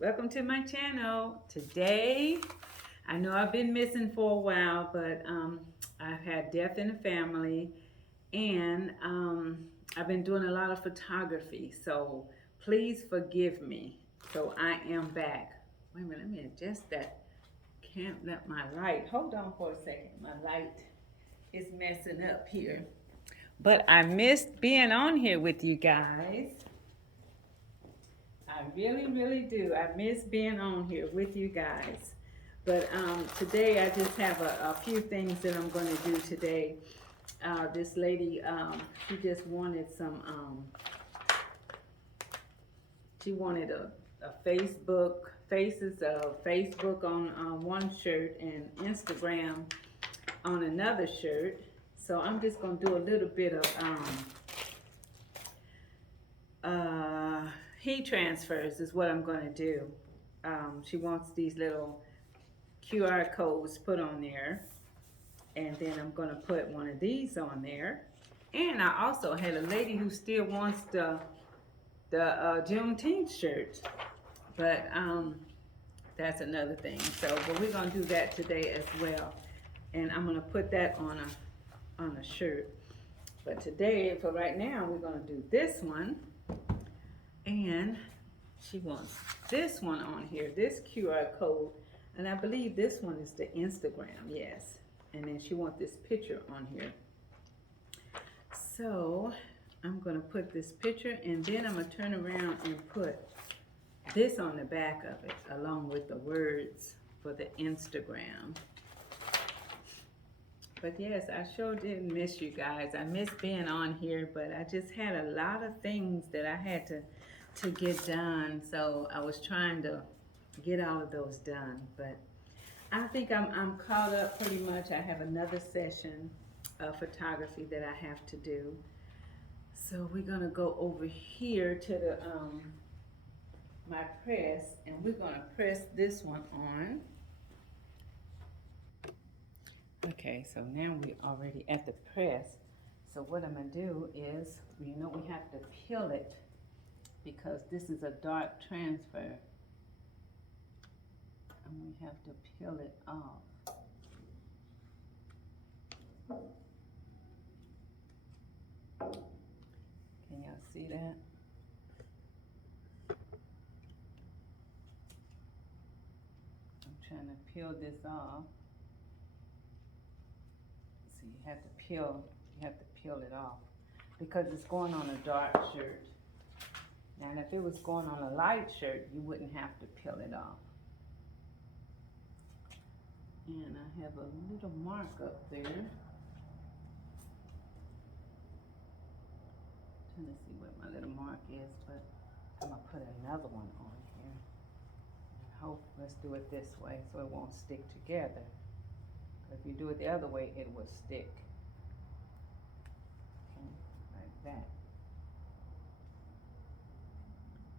welcome to my channel. Today, I know I've been missing for a while, but I've had death in the family and I've been doing a lot of photography, so please forgive me. So I am back. Wait a minute, let me adjust that. Can't let my light, hold on for a second. My light is messing up here. But I missed being on here with you guys. I really, really do. I miss being on here with you guys. But today I just have a few things that I'm going to do today. This lady, she just wanted some, she wanted a Facebook, faces of Facebook on one shirt and Instagram on another shirt. So I'm just going to do a little bit of heat transfers is what I'm going to do. She wants these little QR codes put on there, and then I'm going to put one of these on there. And I also had a lady who still wants the Juneteenth shirt, but that's another thing. So, but we're going to do that today as well, and I'm going to put that on a shirt. But today, for right now, we're going to do this one. And she wants this one on here, this QR code. And I believe this one is the Instagram, yes. And then she wants this picture on here. So I'm going to put this picture, and then I'm going to turn around and put this on the back of it, along with the words for the Instagram. But yes, I sure did miss you guys. I miss being on here, but I just had a lot of things that I had to get done. So I was trying to get all of those done. But I think I'm caught up pretty much. I have another session of photography that I have to do. So we're gonna go over here to the my press, and we're gonna press this one on. Okay, so now we're already at the press. So what I'm gonna do is, you know, we have to peel it because this is a dark transfer. And we have to peel it off. Can y'all see that? I'm trying to peel this off. So you have to peel it off because it's going on a dark shirt. And if it was going on a light shirt, you wouldn't have to peel it off. And I have a little mark up there. Trying to see what my little mark is, but I'm gonna put another one on here. And hope, let's do it this way so it won't stick together. If you do it the other way, it will stick. Okay, like that.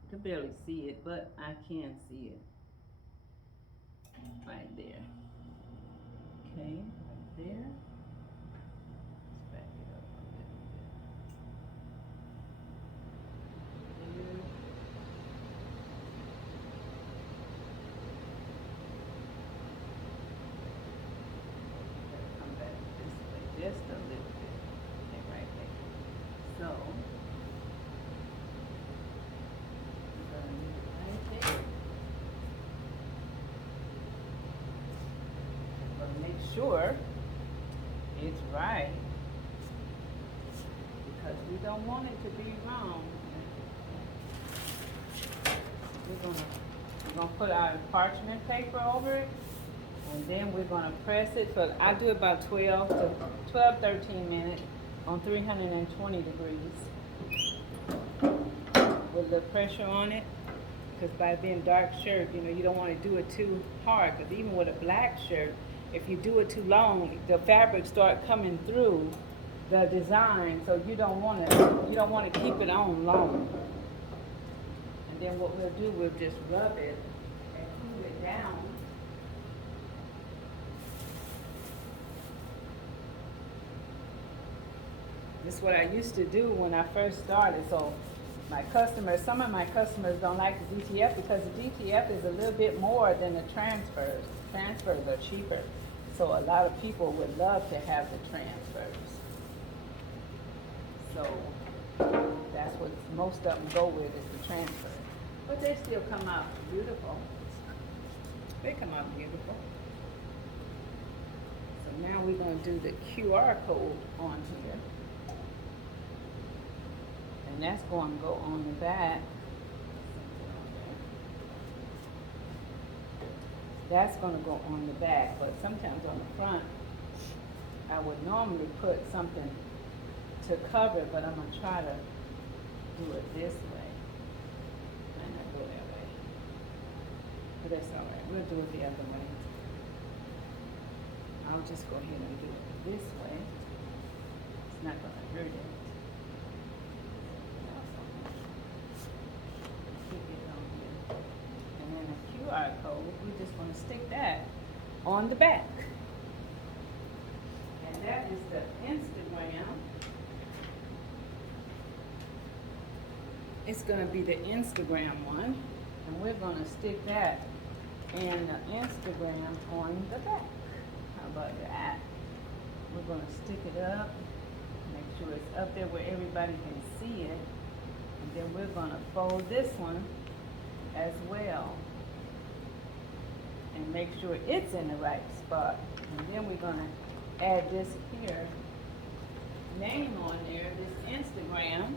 You can barely see it, but I can see it. Right there. Okay, right there. Let's back it up a little bit. There. Come back this way just a little bit. Okay, right there. So, we're gonna leave it right there. But make sure it's right, because we don't want it to be wrong. We're gonna put our parchment paper over it, and then we're gonna press it for, I do about 13 minutes on 320 degrees with the pressure on it. Because by being dark shirt, you know, you don't want to do it too hard. Because even with a black shirt, if you do it too long, the fabric start coming through the design. So you don't want to keep it on long. And then what we'll do, we'll just rub it and cool it down. This is what I used to do when I first started. So My customers, some of my customers don't like the DTF because the DTF is a little bit more than the transfers. Transfers are cheaper. So a lot of people would love to have the transfers. So that's what most of them go with is the transfer. But they still come out beautiful. They come out beautiful. So now we're going to do the QR code on here. And that's going to go on the back. That's going to go on the back, but sometimes on the front, I would normally put something to cover it, but I'm going to try to do it this way. Might not go that way. But that's all right. We'll do it the other way. I'll just go ahead and do it this way. It's not going to hurt it. And then a QR code, we're just going to stick that on the back. And that is the Instagram. It's going to be the Instagram one. And we're going to stick that and the Instagram on the back. How about that? We're going to stick it up. Make sure it's up there where everybody can see it. And then we're going to fold this one as well. And make sure it's in the right spot. And then we're going to add this here name on there, this Instagram.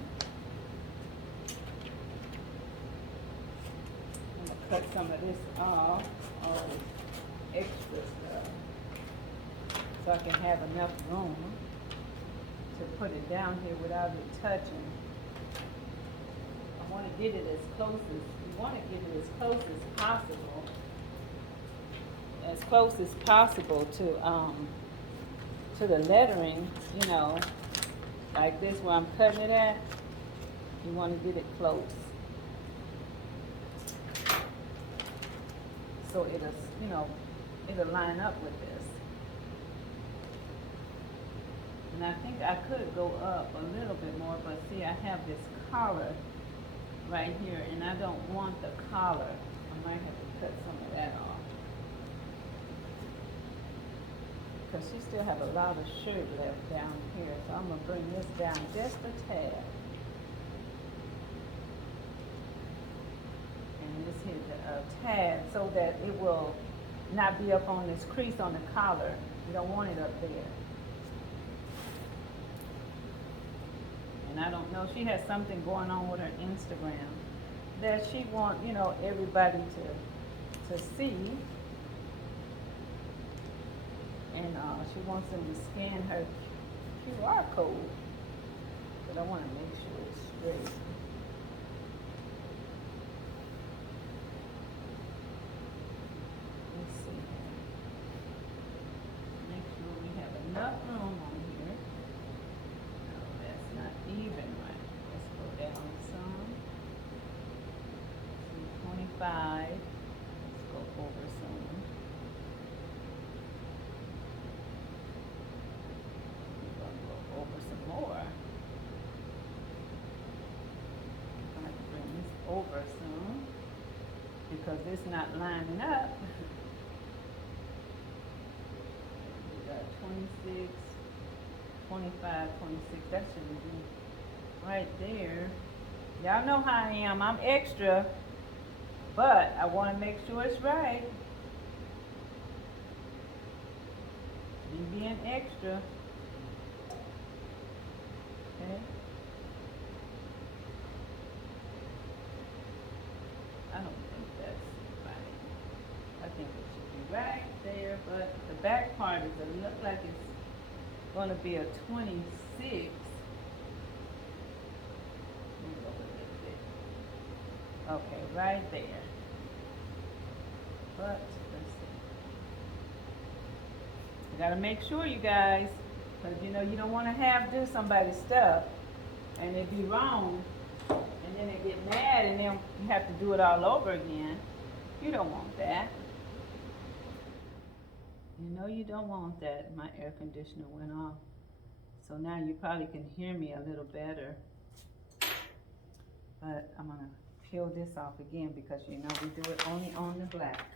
I'm going to cut some of this off, all this extra stuff, so I can have enough room to put it down here without it touching. I want to get it as close as, you want to get it as close possible to the lettering, you know, like this where I'm cutting it at. You want to get it close, so it'll, you know, it'll line up with this. And I think I could go up a little bit more, but see, I have this collar right here, and I don't want the collar. I might have to cut some of that off, because she still have a lot of shirt left down here, so I'm going to bring this down just a tad. And this here the tad, so that it will not be up on this crease on the collar. You don't want it up there. And I don't know, she has something going on with her Instagram that she wants, you know, everybody to see. And she wants them to scan her QR code. But I want to make sure it's straight. Let's see. Make sure we have enough room on here. No, that's not even right. Let's go down some. 25. Let's go over some. Over some more. I'm going to bring this over some because this not lining up. We got 26, 25, 26. That should be right there. Y'all know how I am. I'm extra, but I want to make sure it's right. Me being extra. Okay. I don't think that's right. I think it should be right there, but the back part is a look like it's going to be a 26. Okay, right there. But let's see. You got to make sure, you guys. Because, you know, you don't want to do somebody's stuff and it be wrong and then they get mad and then you have to do it all over again. You don't want that. You know you don't want that. My air conditioner went off. So now you probably can hear me a little better. But I'm gonna peel this off again because you know we do it only on the black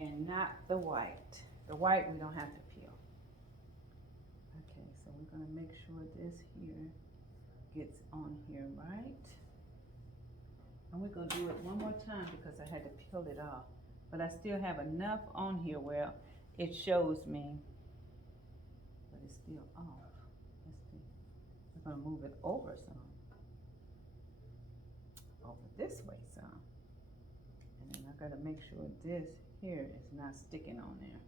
and not the white. The white we don't have to peel. Okay, so we're gonna make sure this here gets on here right. And we're gonna do it one more time because I had to peel it off. But I still have enough on here where it shows me, but it's still off. Let's see. We're gonna move it over some. Over this way some. And then I gotta make sure this here is not sticking on there.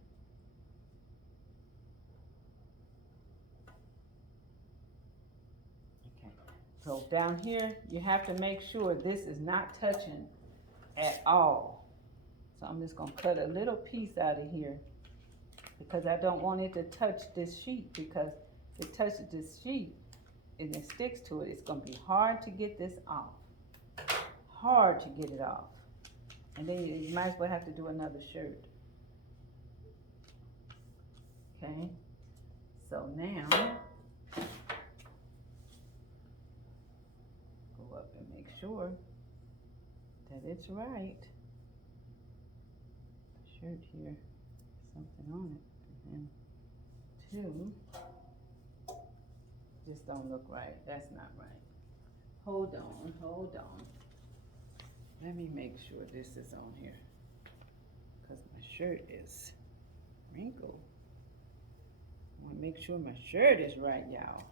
Okay, so down here, you have to make sure this is not touching at all. So I'm just gonna cut a little piece out of here because I don't want it to touch this sheet, because if it touches this sheet and it sticks to it, it's gonna be hard to get this off. Hard to get it off. And then you might as well have to do another shirt. Okay, so now go up and make sure that it's right. The shirt here, something on it, and then 2, just don't look right. That's not right. Hold on, hold on. Let me make sure this is on here, because my shirt is wrinkled. I want to make sure my shirt is right, y'all.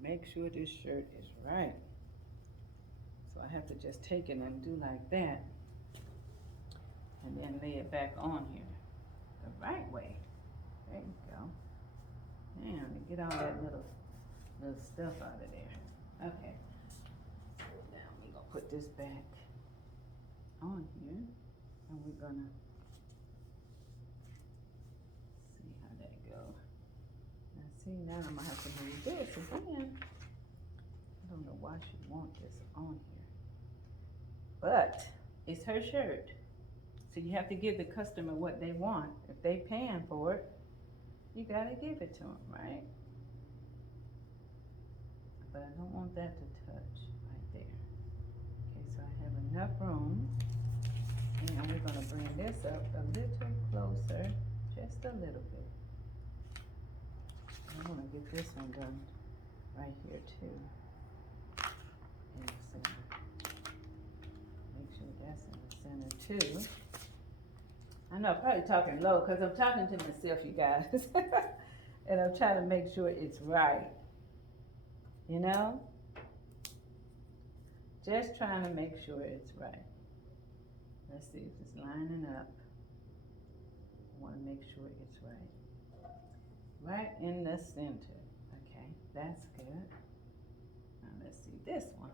Make sure this shirt is right. So I have to just take it and do like that, and then lay it back on here the right way. There you go. Damn, to get all that little stuff out of there. Okay. Now we're gonna put this back on here, and we're gonna see how that go. Now see, now I'm gonna have to move this again. I don't know why she wants this on here, but it's her shirt, so you have to give the customer what they want. If they paying for it, you gotta give it to them, right? But I don't want that to touch right there. Okay, so I have enough room, and we're gonna bring this up a little closer, just a little bit. I wanna get this one done right here too. In the center. Make sure that's in the center too. I know I'm probably talking low because I'm talking to myself, you guys. And I'm trying to make sure it's right. You know? Just trying to make sure it's right. Let's see if it's lining up. I want to make sure it's right. Right in the center. Okay, that's good. Now let's see this one.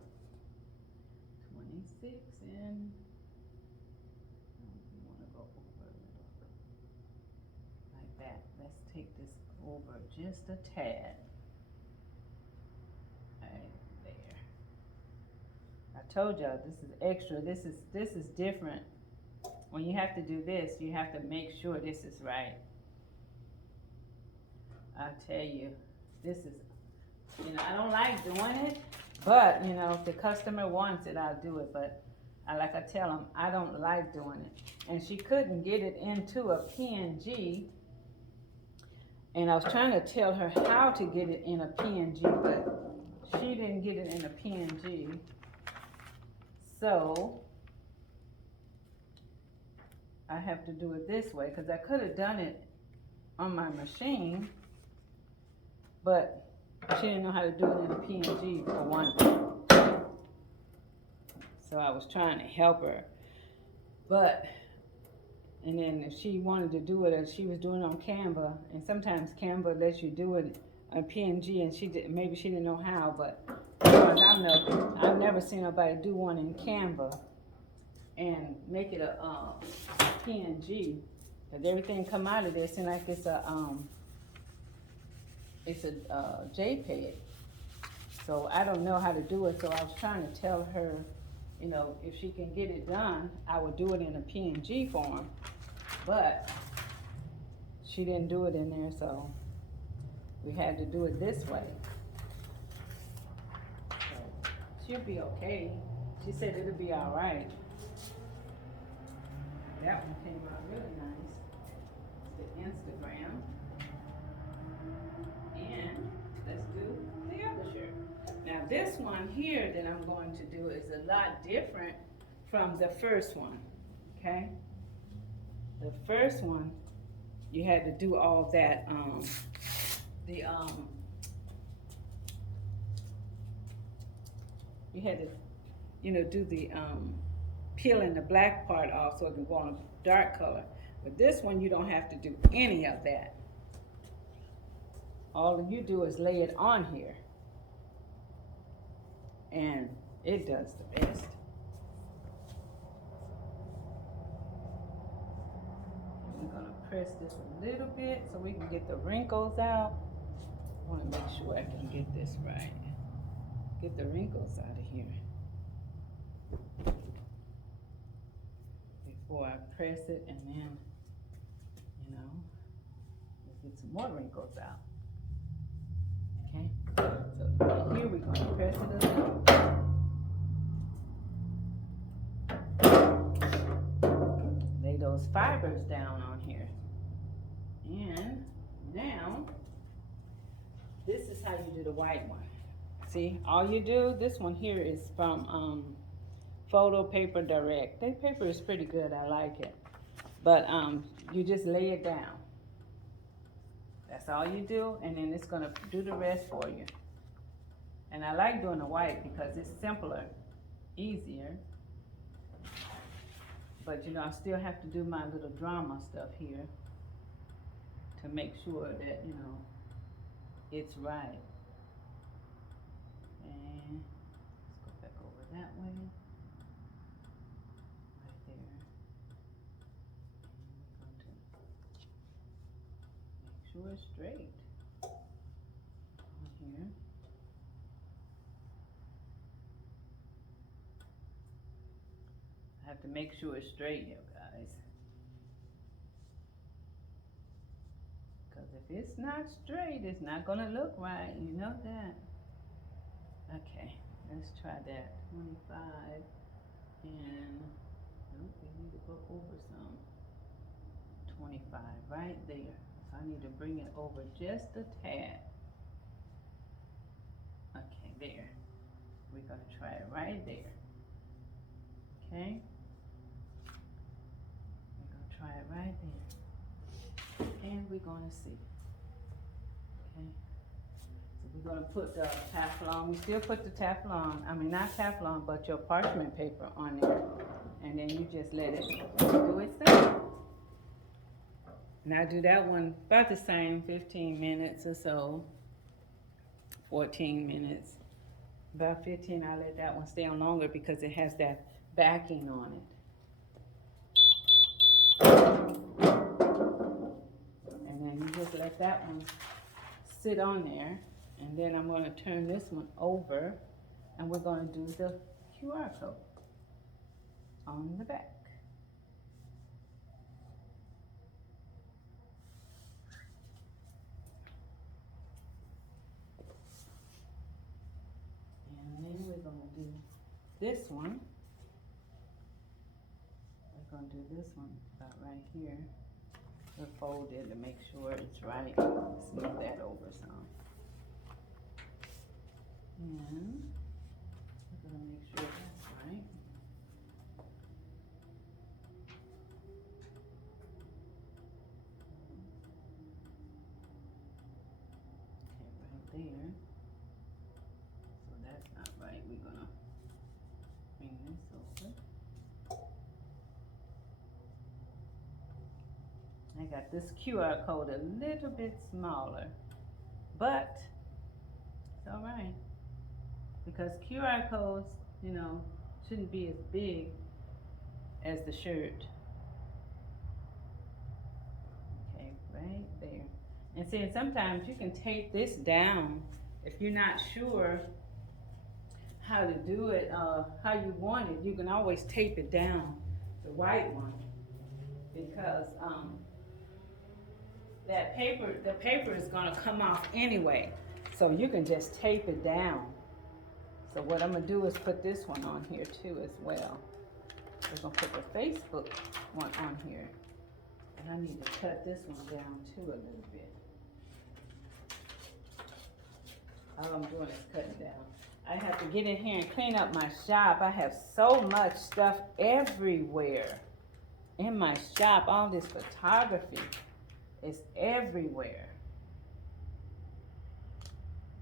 26 and we want to go over a little. Like that. Let's take this over just a tad. Right there. I told y'all this is extra. This is different. When you have to do this, you have to make sure this is right. I tell you, this is, you know, I don't like doing it, but you know, if the customer wants it, I'll do it. But like I tell them, I don't like doing it. And she couldn't get it into a PNG. And I was trying to tell her how to get it in a PNG, but she didn't get it in a PNG. So I have to do it this way, because I could have done it on my machine, but she didn't know how to do it in a PNG for one thing. So I was trying to help her. But, and then if she wanted to do it as she was doing on Canva, and sometimes Canva lets you do it on PNG, and maybe she didn't know how, but as far as I know, I've never seen nobody do one in Canva and make it a PNG, because everything come out of this and like it's a JPEG. So I don't know how to do it, so I was trying to tell her, you know, if she can get it done, I would do it in a PNG form, but she didn't do it in there, so we had to do it this way. So She'll be okay. She said it'll be all right. That one came out really nice. The Instagram. And let's do the other shirt. Now this one here that I'm going to do is a lot different from the first one, okay? The first one, you had to do all that, you had to, do the peeling the black part off so it can go on a dark color. But this one, you don't have to do any of that. All you do is lay it on here, and it does the best. We're gonna press this a little bit so we can get the wrinkles out. I wanna make sure I can get this right. Get the wrinkles out of here before I press it, and then, we'll get some more wrinkles out. Okay, so here we're gonna press it a little. Lay those fibers down on here. And now, this is how you do the white one. See, all you do, this one here is from Photo Paper Direct. Their paper is pretty good, I like it. But you just lay it down. That's all you do, and then it's gonna do the rest for you. And I like doing the white because it's simpler, easier. But I still have to do my little drama stuff here to make sure that, it's right. And let's go back over that way. Right there. And we're going to make sure it's straight. On here. I have to make sure it's straight, you guys. Because if it's not straight, it's not gonna look right. You know that. Okay, let's try that. 25, and nope, we need to go over some. 25, right there. So I need to bring it over just a tad. Okay, there. We're gonna try it right there. Okay. We're gonna try it right there. And we're gonna see. Okay. So we're gonna put the Teflon. We still put the Teflon, I mean not Teflon, but your parchment paper on there. And then you just let it do its thing. And I do that one about the same, 15 minutes or so. 14 minutes. About 15, I let that one stay on longer because it has that backing on it. And then you just let that one sit on there. And then I'm going to turn this one over, and we're going to do the QR code on the back. And then we're going to do this one. We're going to do this one about right here. We'll fold it to make sure it's right. Smooth that over some. And we're going to make sure that's right. Okay, right there. So that's not right. We're going to bring this over. I got this QR code a little bit smaller, but it's all right. Because QR codes, shouldn't be as big as the shirt. Okay, right there. And see, sometimes you can tape this down if you're not sure how to do it, how you want it. You can always tape it down, the white one, because the paper is gonna come off anyway. So you can just tape it down So what I'm gonna do is put this one on here too as well. We're gonna put the Facebook one on here. And I need to cut this one down too a little bit. All I'm doing is cutting down. I have to get in here and clean up my shop. I have so much stuff everywhere in my shop. All this photography is everywhere.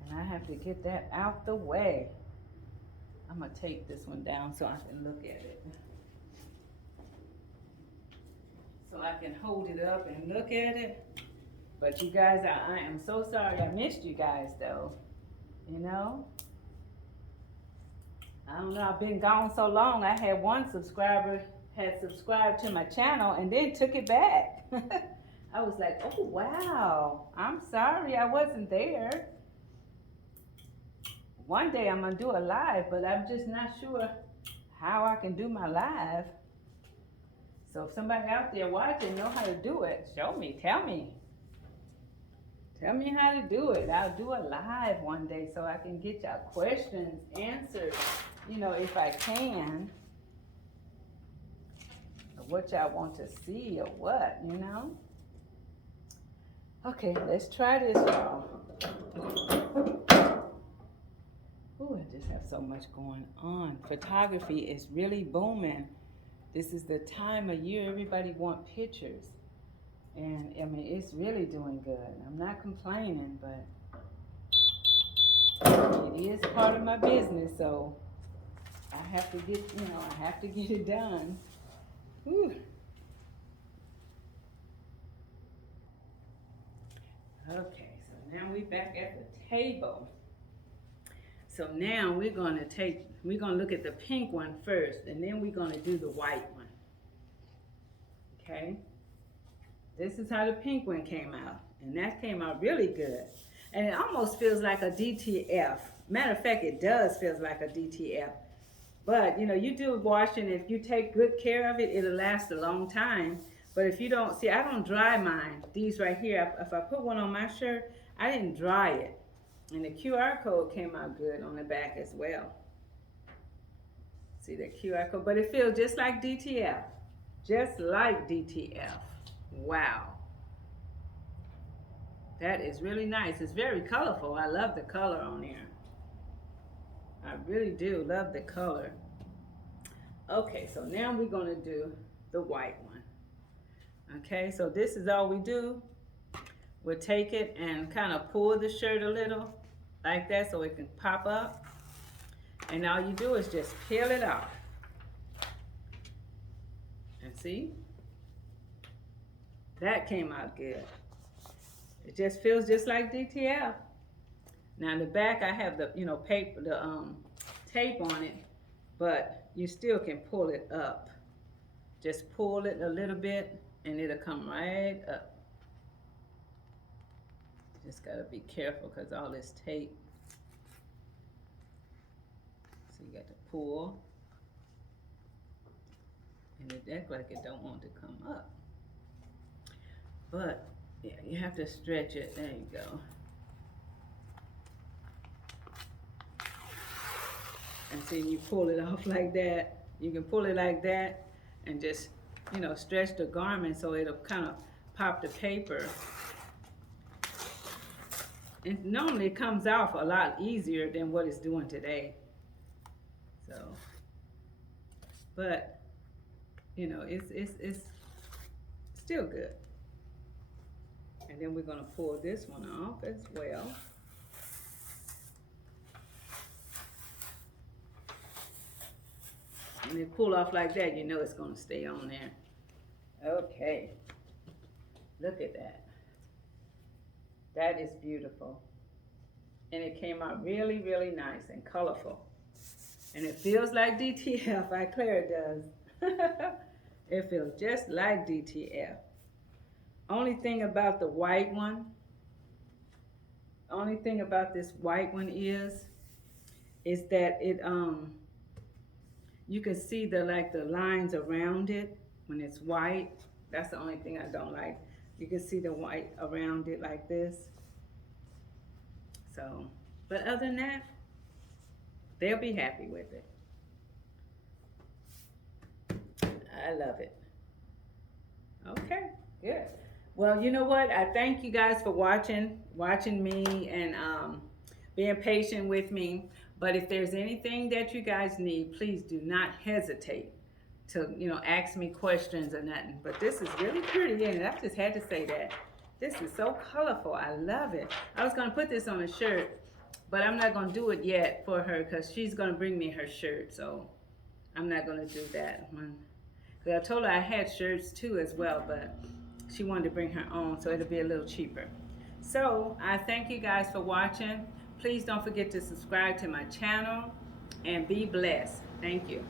And I have to get that out the way. I'm gonna take this one down so I can look at it. So I can hold it up and look at it. But you guys, I am so sorry I missed you guys though. You know? I don't know, I've been gone so long. I had one subscriber had subscribed to my channel and then took it back. I was like, oh wow, I'm sorry I wasn't there. One day I'm gonna do a live, but I'm just not sure how I can do my live. So if somebody out there watching know how to do it, show me, tell me. Tell me how to do it. I'll do a live one day so I can get y'all questions answered, you know, if I can. Or what y'all want to see or what, you know? Okay, let's try this, y'all. Ooh, I just have so much going on. Photography is really booming. This is the time of year everybody want pictures. And I mean, it's really doing good. I'm not complaining, but it is part of my business, so I have to get, you know, I have to get it done. Whew. Okay, so now we're back at the table. So now we're gonna look at the pink one first, and then we're gonna do the white one. Okay? This is how the pink one came out, and that came out really good. And it almost feels like a DTF. Matter of fact, it does feel like a DTF. But, you know, you do washing, if you take good care of it, it'll last a long time. But if you don't, see, I don't dry mine. These right here, if I put one on my shirt, I didn't dry it. And the QR code came out good on the back as well. See the QR code? But it feels just like DTF. Just like DTF. Wow. That is really nice. It's very colorful. I love the color on here. I really do love the color. Okay, so now we're gonna do the white one. Okay, so this is all we do. We'll take it and kind of pull the shirt a little like that so it can pop up. And all you do is just peel it off. And see? That came out good. It just feels just like DTF. Now in the back I have the, you know, paper, the tape on it, but you still can pull it up. Just pull it a little bit and it'll come right up. Just gotta be careful because all this tape. So you got to pull. And it acts like it don't want to come up. But yeah, you have to stretch it. There you go. And see, you pull it off like that. You can pull it like that and just, you know, stretch the garment so it'll kind of pop the paper. And normally it comes off a lot easier than what it's doing today. So, but, you know, it's still good. And then we're gonna pull this one off as well. And then pull off like that, you know it's gonna stay on there. Okay, look at that. That is beautiful. And it came out really, really nice and colorful. And it feels like DTF, I declare it does. It feels just like DTF. Only thing about the white one, only thing about this white one is that it, you can see the lines around it when it's white. That's the only thing I don't like. You can see the white around it like this. So, but other than that, They'll be happy with it. I love it. Okay, good. Well, you know what? I thank you guys for watching me and being patient with me. But if there's anything that you guys need, please do not hesitate to, ask me questions or nothing. But this is really pretty, and I just had to say that. This is so colorful. I love it. I was gonna put this on a shirt, but I'm not gonna do it yet for her because she's gonna bring me her shirt. So I'm not gonna do that one. Cause I told her I had shirts too as well, but she wanted to bring her own, so it'll be a little cheaper. So I thank you guys for watching. Please don't forget to subscribe to my channel and be blessed. Thank you.